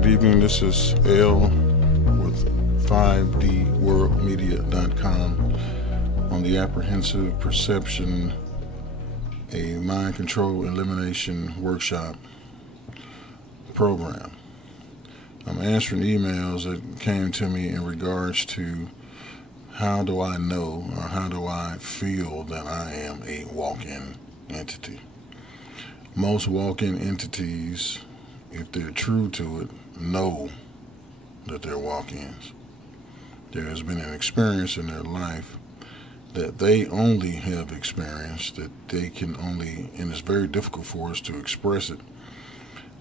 Good evening. This is L with 5dworldmedia.com on the Apprehensive Perception, a mind control elimination workshop program. I'm answering emails that came to me in regards to how do I know or how do I feel that I am a walk-in entity. Most walk-in entities, if they're true to it, know that they're walk-ins. There has been an experience in their life that they only have experienced, that they can only, and it's very difficult for us to express it,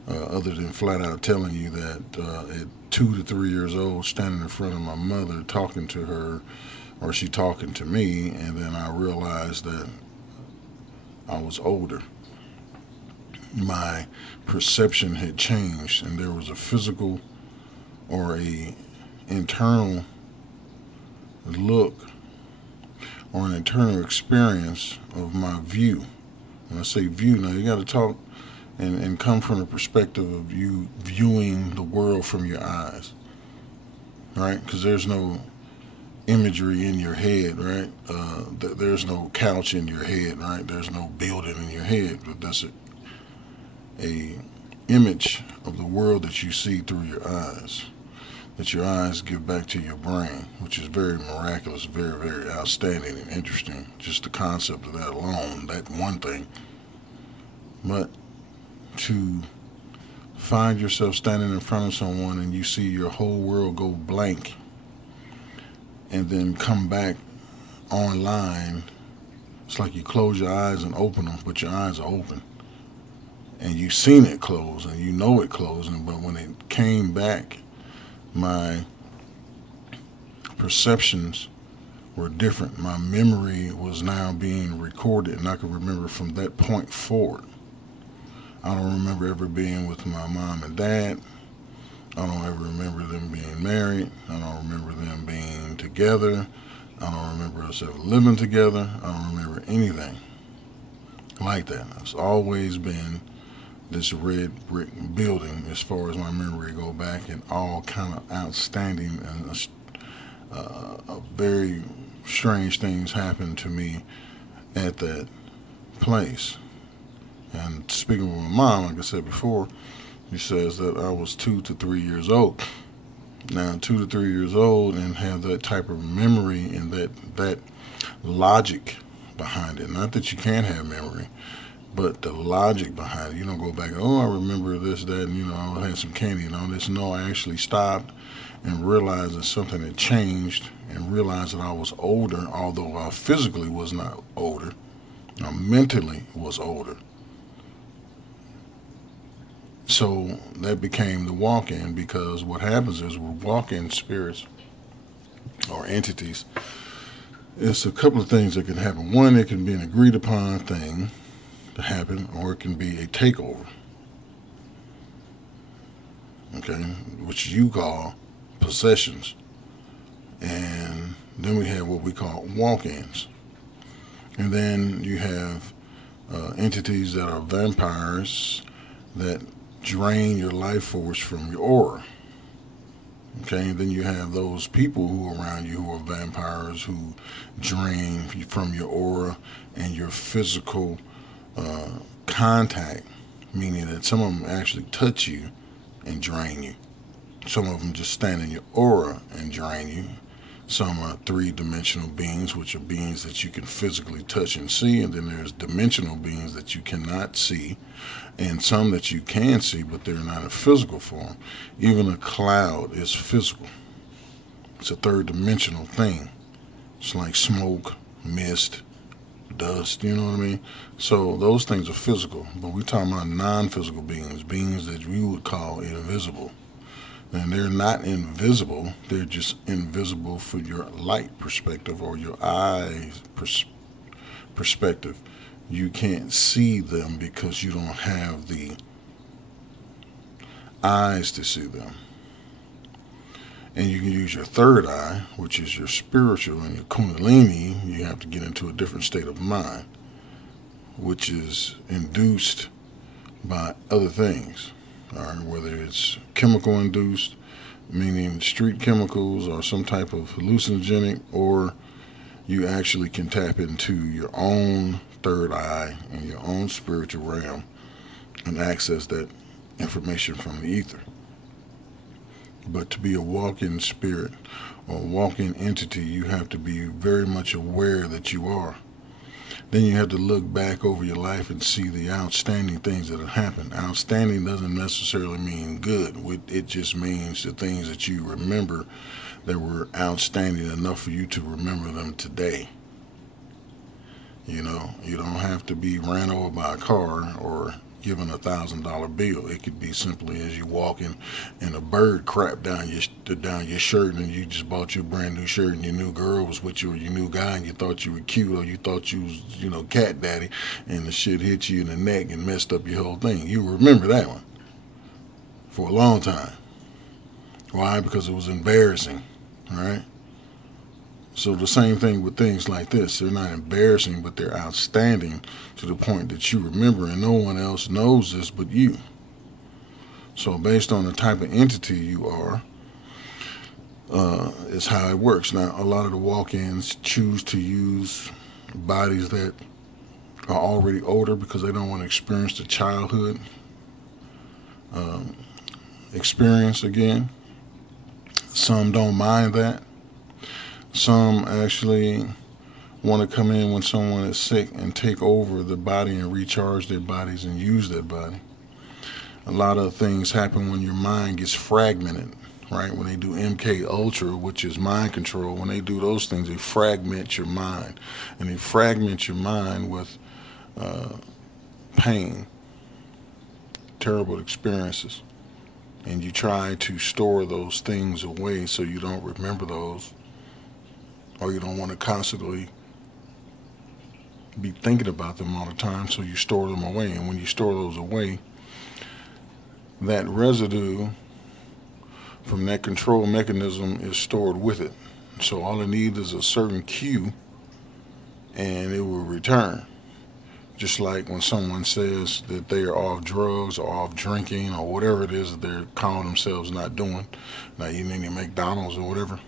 other than flat out telling you that at 2 to 3 years old, standing in front of my mother, talking to her, or she talking to me, and then I realized that I was older. My perception had changed, and there was a physical or a internal look or an internal experience of my view. When I say view, now you got to talk and come from the perspective of you viewing the world from your eyes, right? Because there's no imagery in your head, right? There's no couch in your head, right? There's no building in your head, but that's a image of the world that you see through your eyes, that your eyes give back to your brain, which is very miraculous, very, very outstanding and interesting. Just the concept of that alone, that one thing. But to find yourself standing in front of someone and you see your whole world go blank and then come back online, it's like you close your eyes and open them, but your eyes are open. And you've seen it close and you know it closing, but when it came back, my perceptions were different. My memory was now being recorded, and I could remember from that point forward. I don't remember ever being with my mom and dad. I don't ever remember them being married. I don't remember them being together. I don't remember us ever living together. I don't remember anything like that. It's always been this red brick building as far as my memory go back, and all kind of outstanding and very strange things happened to me at that place. And speaking with my mom, like I said before, she says that I was 2 to 3 years old. Now, 2 to 3 years old and have that type of memory and that logic behind it. Not that you can't have memory, but the logic behind it. You don't go back, oh, I remember this, that, and I had some candy and all this. No, I actually stopped and realized that something had changed and realized that I was older, although I physically was not older. I mentally was older. So that became the walk-in, because what happens is with walk-in spirits or entities, it's a couple of things that can happen. One, it can be an agreed upon thing to happen, or it can be a takeover, okay, which you call possessions. And then we have what we call walk-ins. And then you have entities that are vampires that drain your life force from your aura. Okay, and then you have those people who are around you who are vampires who drain from your aura and your physical contact, meaning that some of them actually touch you and drain you. Some of them just stand in your aura and drain you. Some are three-dimensional beings, which are beings that you can physically touch and see, and then there's dimensional beings that you cannot see, and some that you can see, but they're not in physical form. Even a cloud is physical. It's a third-dimensional thing. It's like smoke, mist, dust, you know what I mean? So those things are physical, but we're talking about non-physical beings, beings that we would call invisible. And they're not invisible, they're just invisible for your light perspective or your eyes perspective. You can't see them because you don't have the eyes to see them. And you can use your third eye, which is your spiritual, and your kundalini. You have to get into a different state of mind, which is induced by other things. All right, whether it's chemical induced, meaning street chemicals or some type of hallucinogenic, or you actually can tap into your own third eye and your own spiritual realm and access that information from the ether. But to be a walk-in spirit or walk-in entity, you have to be very much aware that you are. Then you have to look back over your life and see the outstanding things that have happened. Outstanding doesn't necessarily mean good. It just means the things that you remember that were outstanding enough for you to remember them today. You know, you don't have to be ran over by a car or given $1,000 bill. It could be simply as you walking and a bird crapped down your shirt, and you just bought your brand new shirt, and your new girl was with you, or your new guy, and you thought you were cute, or you thought you was, cat daddy, and the shit hit you in the neck and messed up your whole thing. You remember that one for a long time. Why? Because it was embarrassing. All right. So the same thing with things like this. They're not embarrassing, but they're outstanding to the point that you remember, and no one else knows this but you. So based on the type of entity you are, is how it works. Now, a lot of the walk-ins choose to use bodies that are already older because they don't want to experience the childhood experience again. Some don't mind that. Some actually want to come in when someone is sick and take over the body and recharge their bodies and use that body. A lot of things happen when your mind gets fragmented, right? When they do MK Ultra, which is mind control, when they do those things, they fragment your mind. And they fragment your mind with pain, terrible experiences. And you try to store those things away so you don't remember those, or you don't want to constantly be thinking about them all the time, so you store them away. And when you store those away, that residue from that control mechanism is stored with it. So all it needs is a certain cue, and it will return. Just like when someone says that they are off drugs or off drinking or whatever it is that they're calling themselves not doing, not eating any McDonald's or whatever.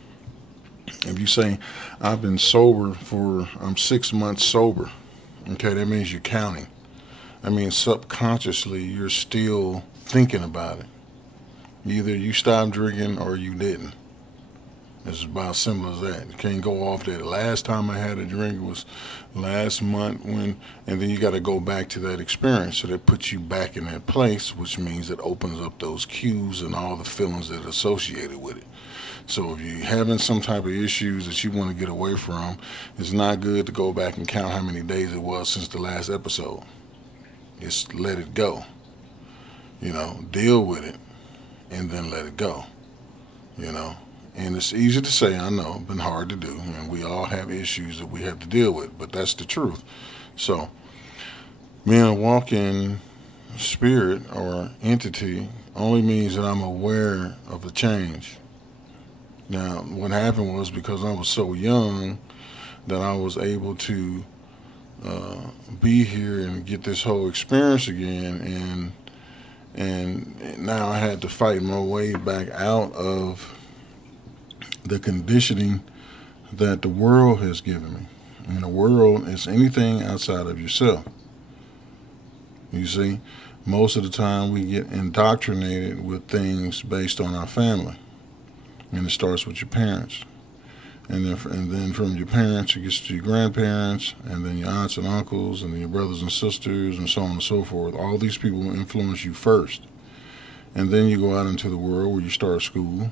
If you say, I'm 6 months sober, okay, that means you're counting. I mean, subconsciously, you're still thinking about it. Either you stopped drinking or you didn't. It's about as simple as that. You can't go off there. The last time I had a drink was last month and then you got to go back to that experience. So that puts you back in that place, which means it opens up those cues and all the feelings that are associated with it. So if you're having some type of issues that you want to get away from, it's not good to go back and count how many days it was since the last episode. Just let it go. Deal with it and then let it go. And it's easy to say, I know, been hard to do, and we all have issues that we have to deal with, but that's the truth. So, being a walk-in spirit or entity only means that I'm aware of a change. Now, what happened was because I was so young that I was able to be here and get this whole experience again, and now I had to fight my way back out of the conditioning that the world has given me. And the world is anything outside of yourself. You see, most of the time we get indoctrinated with things based on our family. And it starts with your parents. And then from your parents, it gets to your grandparents, and then your aunts and uncles, and then your brothers and sisters, and so on and so forth. All these people will influence you first. And then you go out into the world where you start school,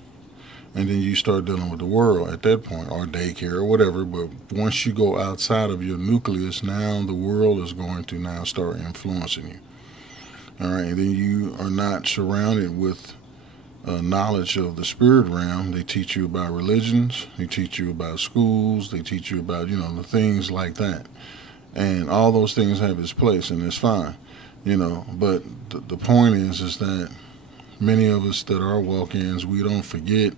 and then you start dealing with the world at that point, or daycare or whatever. But once you go outside of your nucleus, now the world is going to now start influencing you. All right, and then you are not surrounded with knowledge of the spirit realm. They teach you about religions, they teach you about schools, they teach you about, the things like that. And all those things have its place, and it's fine, But the point is that many of us that are walk-ins, we don't forget.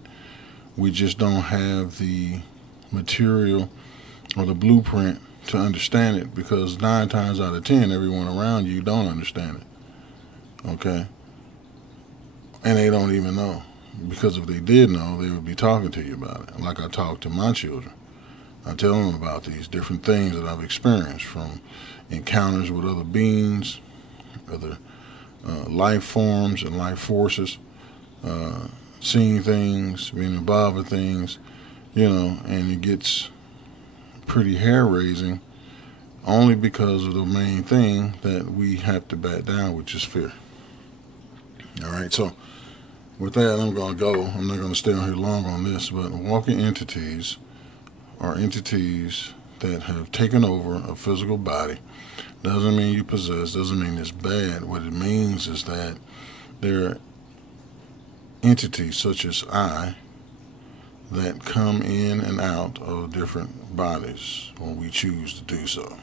We just don't have the material or the blueprint to understand it, because 9 times out of 10, everyone around you don't understand it. Okay? And they don't even know. Because if they did know, they would be talking to you about it. Like I talk to my children. I tell them about these different things that I've experienced, from encounters with other beings, other life forms and life forces, uh, seeing things, being involved in things, and it gets pretty hair raising only because of the main thing that we have to bat down, which is fear. All right, so with that, I'm going to go. I'm not going to stay on here long on this, but walking entities are entities that have taken over a physical body. Doesn't mean you possess, doesn't mean it's bad. What it means is that there are entities such as I that come in and out of different bodies when we choose to do so.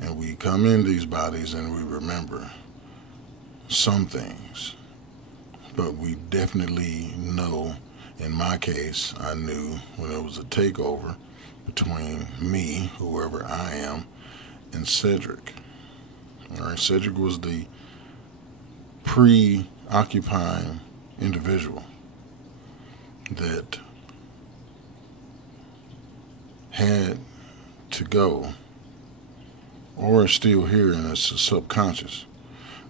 And we come in these bodies and we remember some things, but we definitely know. In my case, I knew when it was a takeover between me, whoever I am, and Cedric. All right, Cedric was the preoccupying individual that had to go, or is still here in its subconscious.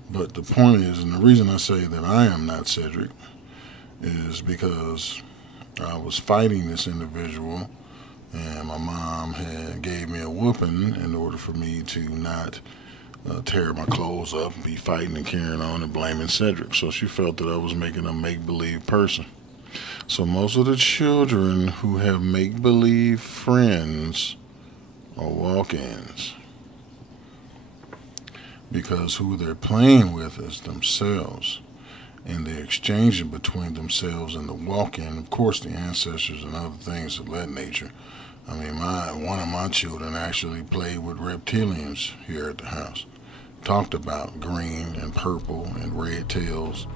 But the point is, and the reason I say that I am not Cedric is because I was fighting this individual, and my mom had gave me a whooping in order for me to not tear my clothes up and be fighting and carrying on and blaming Cedric. So she felt that I was making a make-believe person. So most of the children who have make-believe friends are walk-ins, because who they're playing with is themselves, and they're exchanging between themselves and the walk-in, of course, the ancestors and other things of that nature. I mean, one of my children actually played with reptilians here at the house. Talked about green and purple and red tails,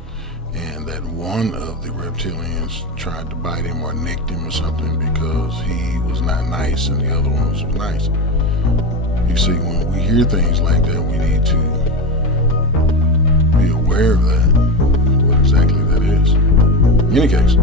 and that one of the reptilians tried to bite him or nicked him or something because he was not nice and the other ones was nice. You see, when we hear things like that, we need to be aware of that, what exactly that is. In any case,